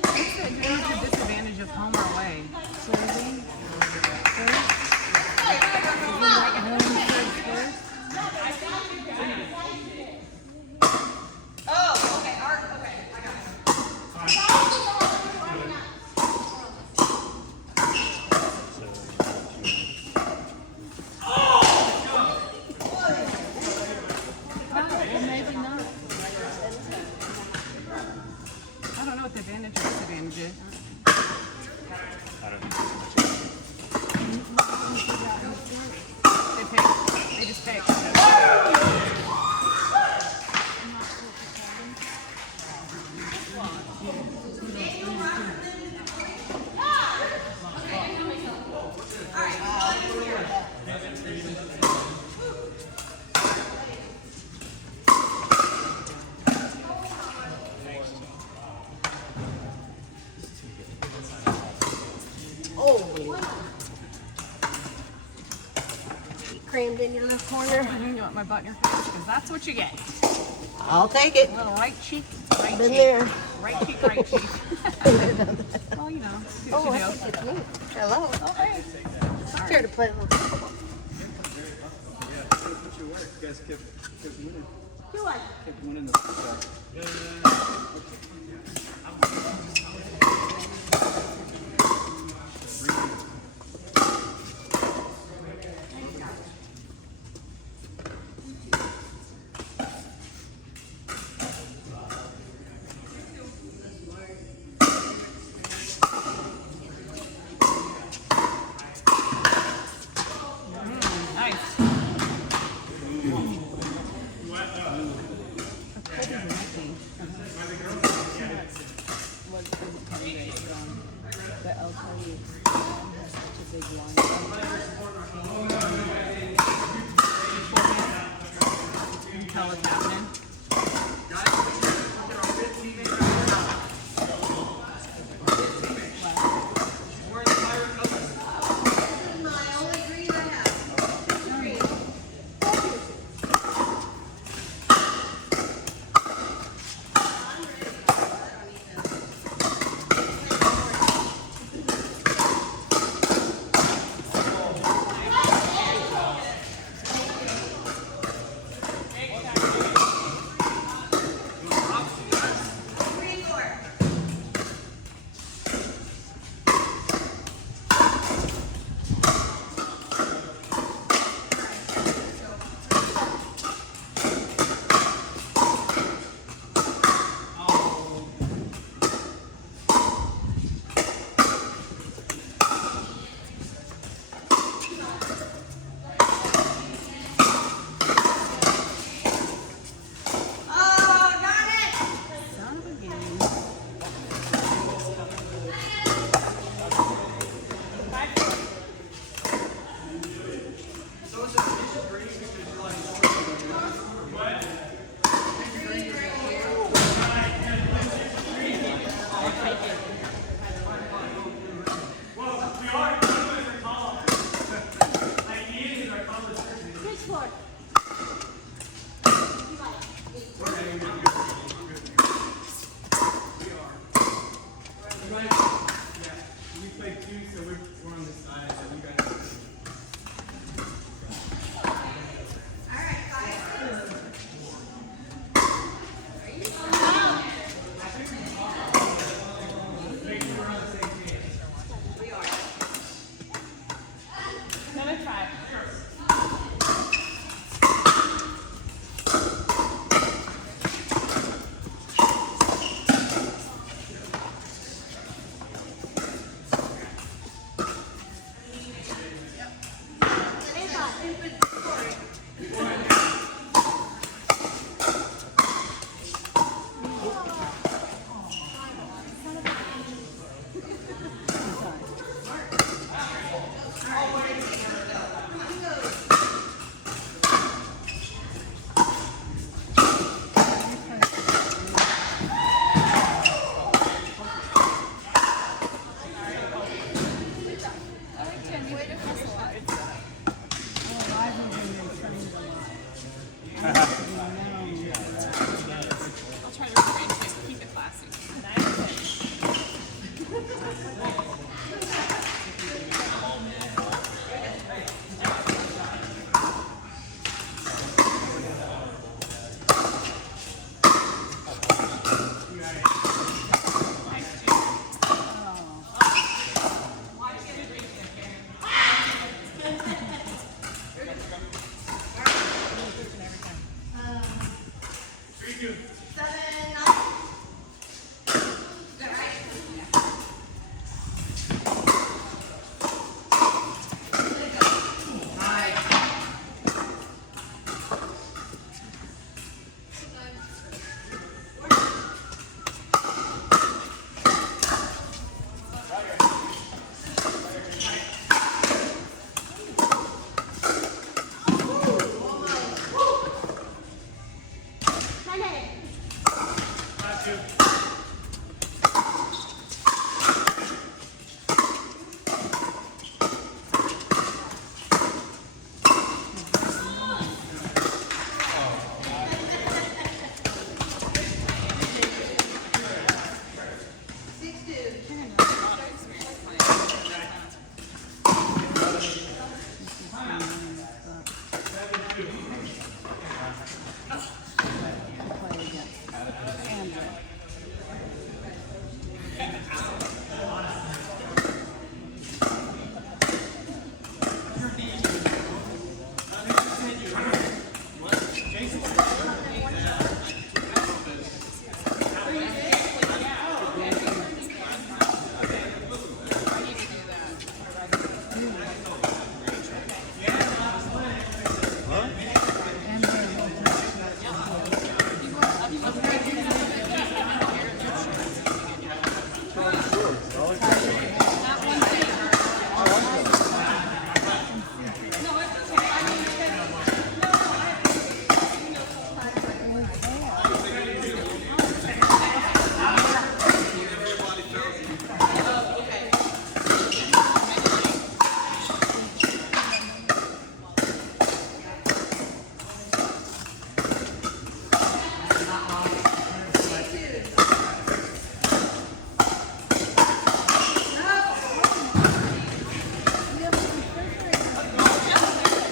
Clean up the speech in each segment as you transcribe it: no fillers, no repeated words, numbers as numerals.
What's the advantage or disadvantage of home or away? Soybean. Well, maybe not. I don't know what the advantage or disadvantage is. I don't think They pick. They just pick. Oh. Crammed in your left corner. You want my butt in your face? Because that's what you get. I'll take it. A little right cheek, right Been cheek. there. Right cheek, right cheek. Well, you know, do Oh, what I you think do. it's me. Hello. Oh, hey. Sorry. Here to play a little. Put your work. You guys kept winning. Do I? Kept winning the Nice. You can tell what's happening. Son of a game. We played two, so we're on this side. So we got Another try.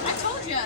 I told you.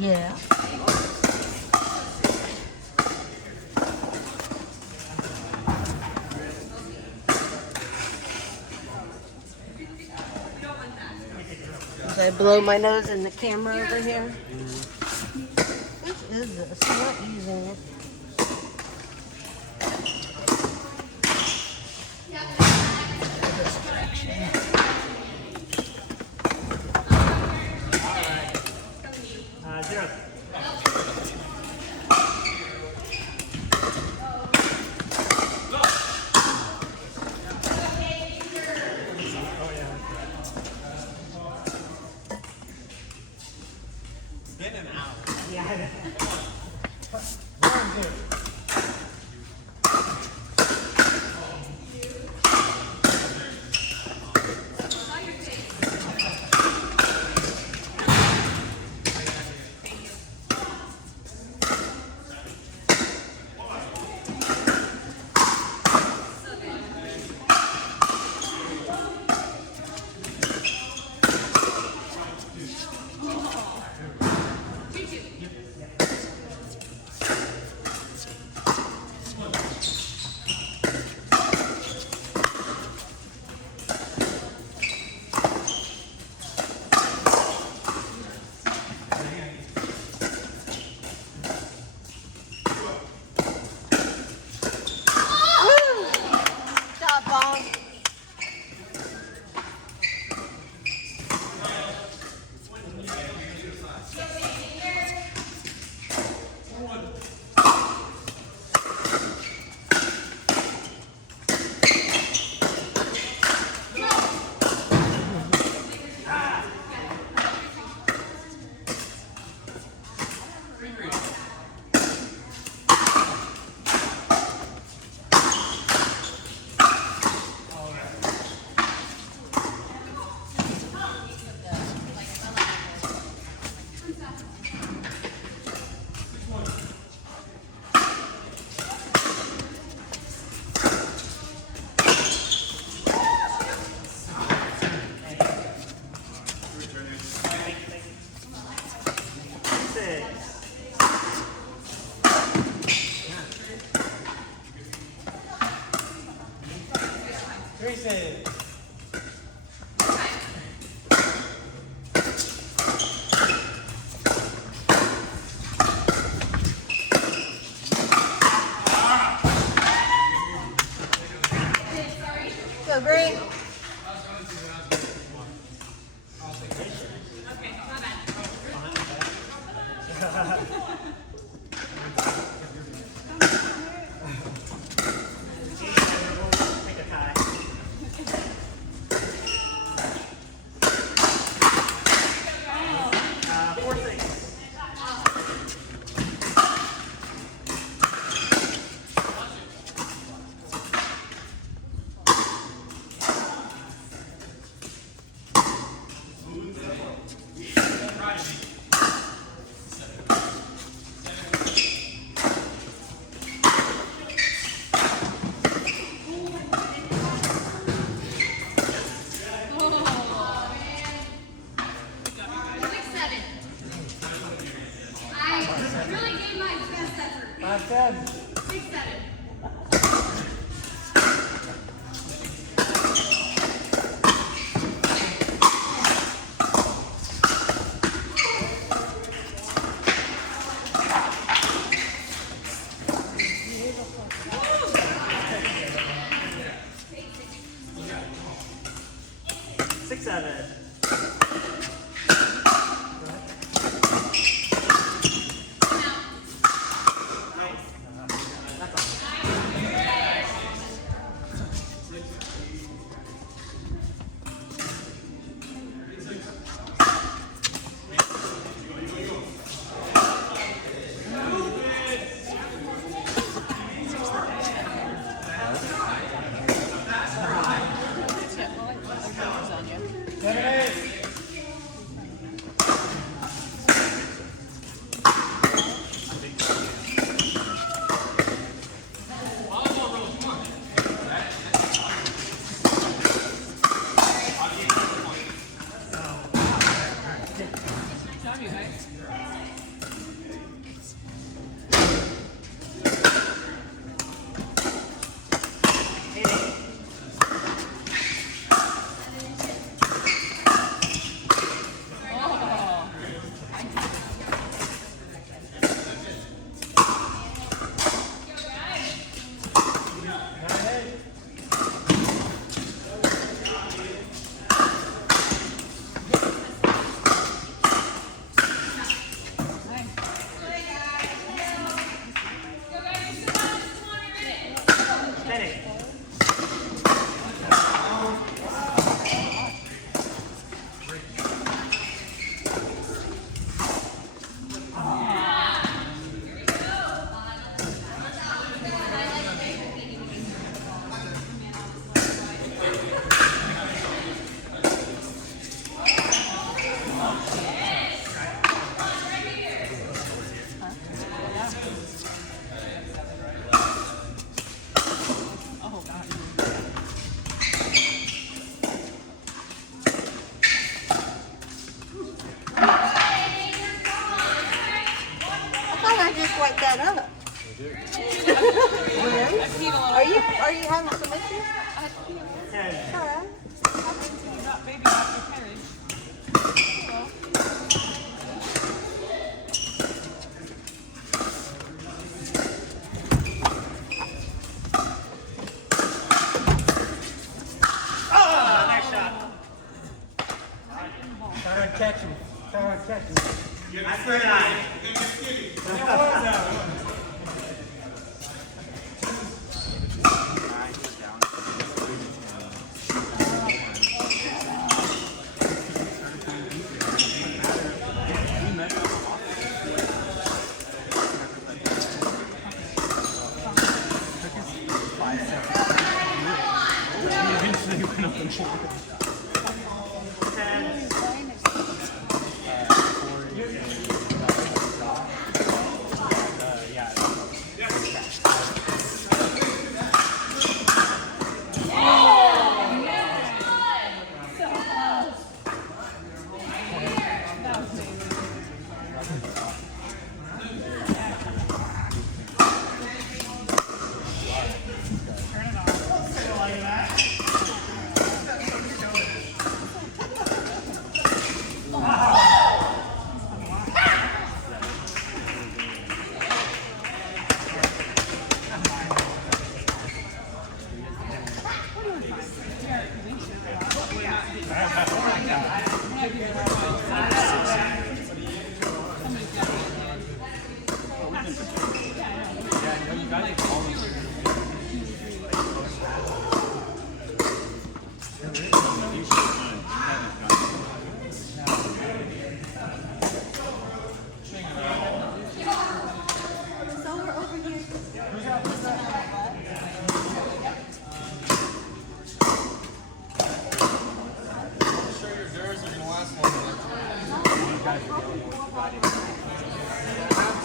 Yeah. Did I blow my nose in the camera over here? What is this? I'm not using it. Zero. Been an hour. Yeah, I know. Take a tie. 4-6. I really gave my best effort. 5-10. 6-7. Six, 7. Just wipe that up. Really? Are you having some issues? 10. All right. Maybe after marriage. Oh, nice shot. Try to catch him. Try to catch him. I swear to God.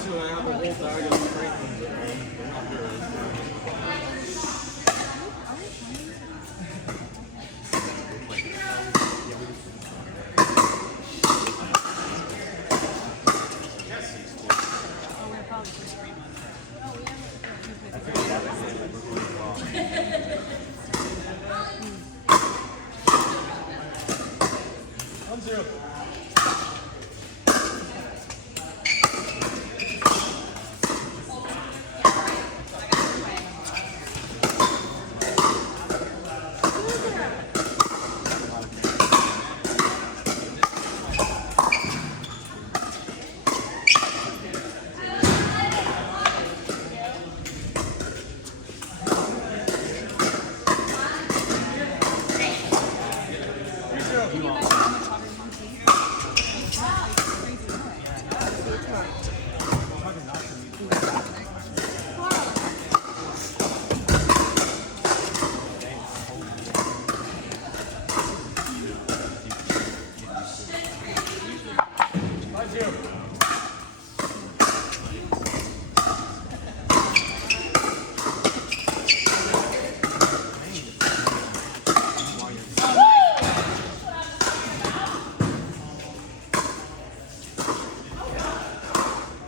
when I have a whole bag of Franklin's at home. They're not good.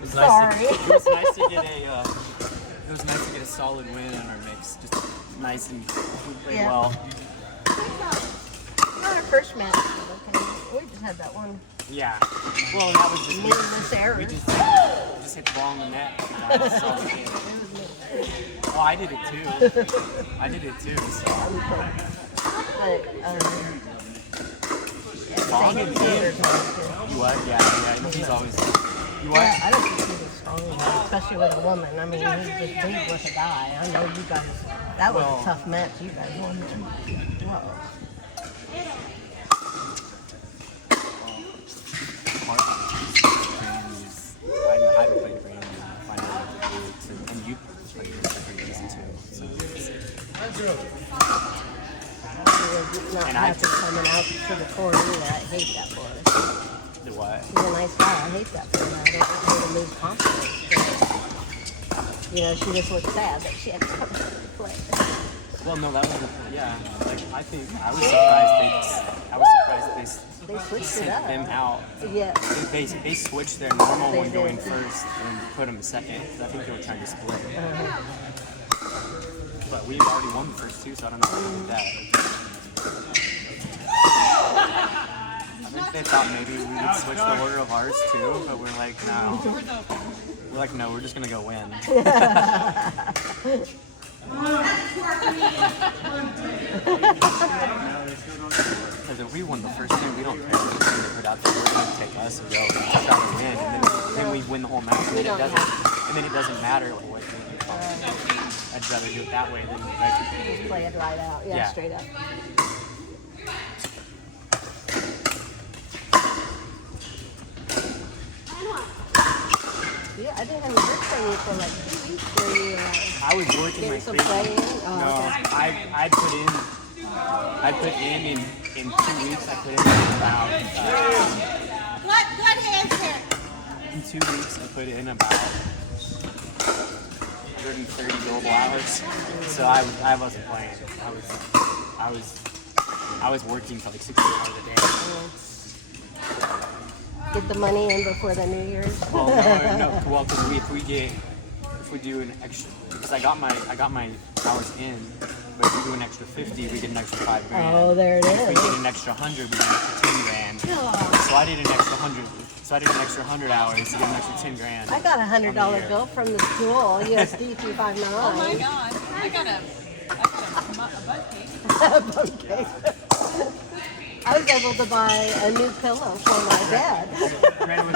Sorry. It was nice to get a. It was nice to get a solid win in our mix. Just nice and we played Yeah. well. Not our first match. Okay. We just had that one Yeah. Well, that was just needless error. we just hit the ball in the net. That was a solid game. Oh, I did it too. I did it too. So. But, Long they and hit deep. the too. You what? Yeah. He's always. You what? Yeah, I don't think he was strong enough, especially with a woman. I mean, he's just big with a guy. I know you guys, that was a tough match. You guys won. Whoa. I haven't played Brandon. I know what to do. And you played pretty easy too. So. Not And I- happy coming out to the court either. I hate that for her. The what? She's a nice guy. I hate that for her. I don't want her to lose confidence. You know, she just looks sad that she had to come to play. Well, no, that was yeah. Like I think I was surprised They they switched it sent up. them out. Yeah. They switched their normal They one going did. first and put them second. 'Cause I think they were trying to split. Uh-huh. But we've already won the first two, so I don't know if they did that. I think they thought maybe we would switch the order of ours too, but we're like, no. We're like, no, we're just gonna go win. Because if we won the first game, we don't care what they put out there. We're gonna take us and go and try to win, and then we win the whole match, and then it doesn't matter like what game we call. I'd rather do it that way than like. Just play it right out. Yeah, Yeah. straight up. Yeah, I didn't have a birthday from you for like 2 weeks. Were you I was working getting my some thing. play in? Oh, No, okay. I put in 2 weeks. I put in about Good hands here. in 2 weeks. I put in about 130 billable hours. So I wasn't playing. I was working for like 60 hours a day. Get the money in before the New Year's. Well, no. Well, because if we do an extra, because I got my hours in, but if we do an extra 50, we get an extra $5,000. Oh, there it If we is. did an extra 100, we get an extra $10,000. So I did an extra 100. So I did an extra 100 hours to get an extra $10,000. I got a $100 bill from the school, USD 359. Oh my god. I got a butt cake. Okay. I was able to buy a new pillow for my bed. Brandon was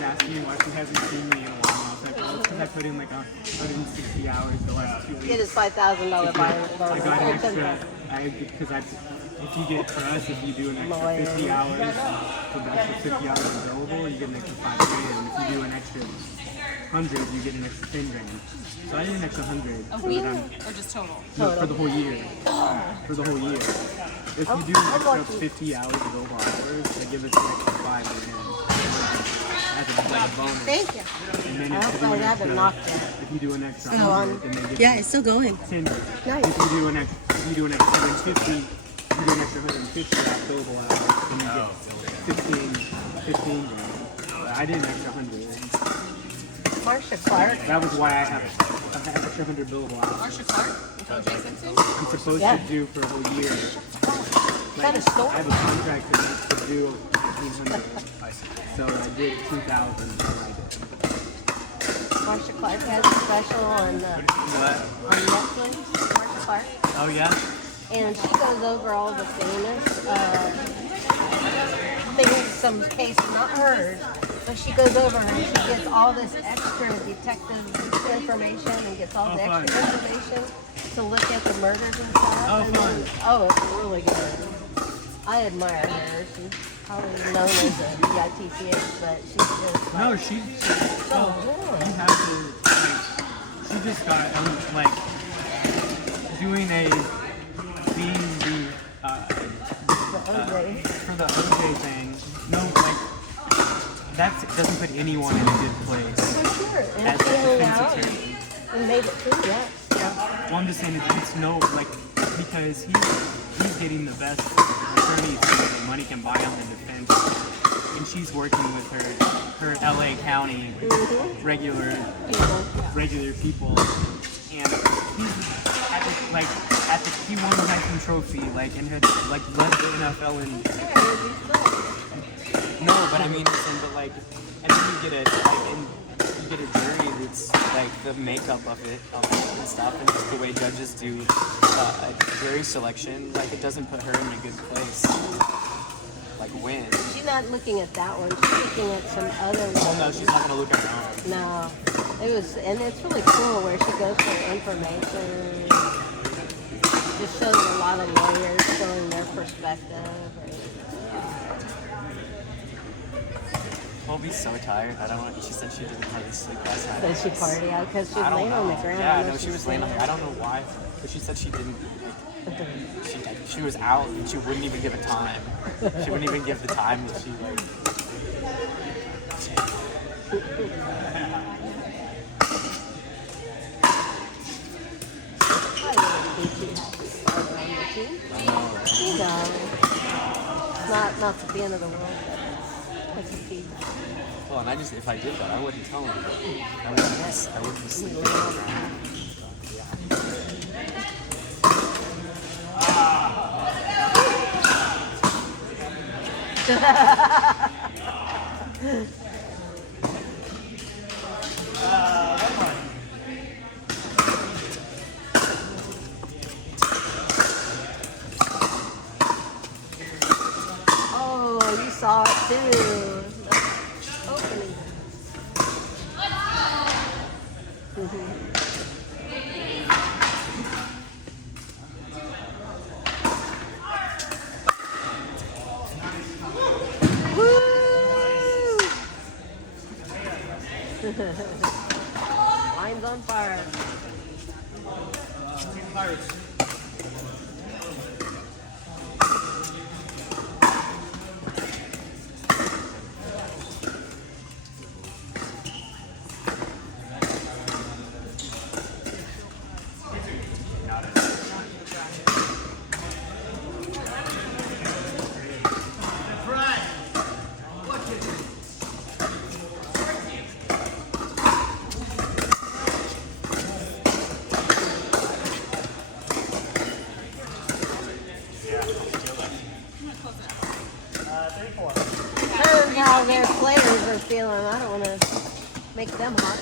asking me why she hasn't seen me in a while. I was like, oh, because I put in 60 hours the last 2 Get weeks. his $5,000 buy I got an extra, if you get for us, if you do an extra 50 hours, so the extra 50 hours available, you get an extra $5,000. If you do an extra 100, you get an extra $10,000. So I did an extra 100. A week or just total? No, for the whole year. For the whole year. If you do an extra 50 hours of over hours, they give us an extra $5,000 as a like a bonus. Thank you. And then I if hope you do I an haven't extra, knocked it. if you do an extra Still on. 100, then they give Yeah, you it's still going. 10. Nice. If you do an extra 150, if you do an extra 150 off billable hours, then you get 15 grand. I did an extra 100. Marsha Clark. That was why I have an extra 100 billable hours. Marsha Clark with O.J. Simpson. I'm supposed Yeah. to do for a whole year. Is that a store? I have a contract to do 1,500. So I did 2,000. Marsha Clark has a special on Netflix. Marsha Clark. Oh yeah. And she goes over all the famous things, some cases, not hers, but she goes over and she gets all this extra detective information and gets all the Oh, extra information to look at the murders and stuff. Oh, And fun. oh, it's really good. I admire her. She's probably known as a PITCH, but she's just No, like, she. so good. You have to. Like, she just got like doing being the OJ. for the OJ thing. No, like that doesn't put anyone in a good place. For sure. And As she a hung defense out attorney. and made it through, yeah. Well, I'm just saying it's no like because he's getting the best attorneys that money can buy on the defense, and she's working with her LA County regular people, and he won the Heisman Trophy and had led the NFL in. No, but I mean, and then you get a jury that's like the makeup of it and stuff, and just the way judges do jury selection, it doesn't put her in a good place. Win. She's not looking at that one. She's looking at some other Oh one. no, she's not gonna look at her own. No. And it's really cool where she goes for information. Just shows a lot of lawyers showing their perspective. Colby's so tired. I don't know. She said she didn't hardly sleep last night. Does she party out? Because she I was don't laying on the know. ground. Yeah, and no, she she's was laying on. I don't know why, but she said she didn't. She was out and she wouldn't even give a time. She wouldn't even give the time that she You know, it's not the end of the world, but it's a feed. Well, and if I did that, I wouldn't tell him. I wouldn't be sleeping. Oh, you saw it too. Opening. Line's on fire. Turns how their players are feeling. I don't want to make them hot.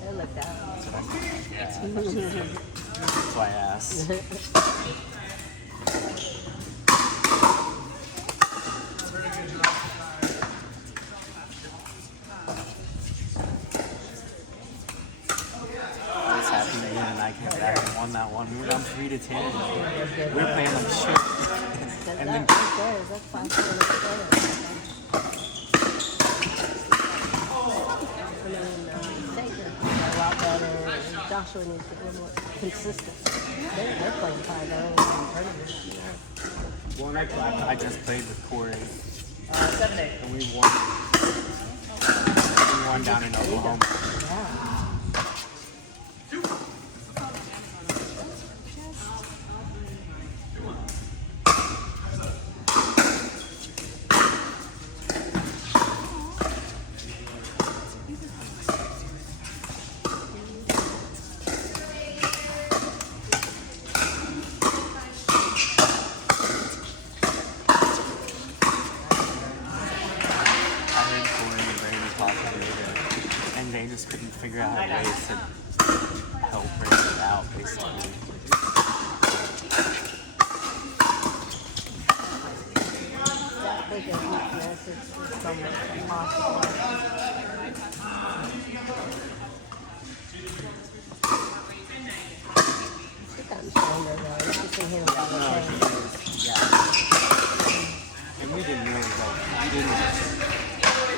They looked out. That's why I asked. I was happy Ian and I came back and won that one. We were down 3-10. We were playing like shit. And then That's 5 players. A lot better. Joshua needs to be more consistent. They're playing 5-0 in tournaments. Well, next lap. I just played with Corey 7-8. and we won. We won down in Oklahoma. Yeah. I heard Corey and Brandon talking later, and they just couldn't figure out a way to help Brandon out, basically. That big a weakness is almost impossible. She's gotten stronger though. She can handle all the things. Yeah. And we didn't really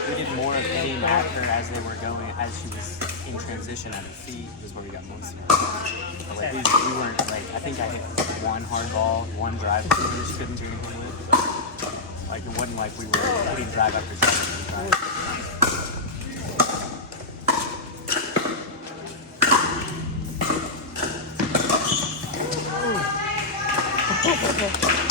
we did more of aim at her as they were going, as she was in transition at her feet was where we got most of it. But like we weren't like, I think I hit one hard ball, one drive that we just couldn't do anything with. Like it wasn't like we were putting drive after drive.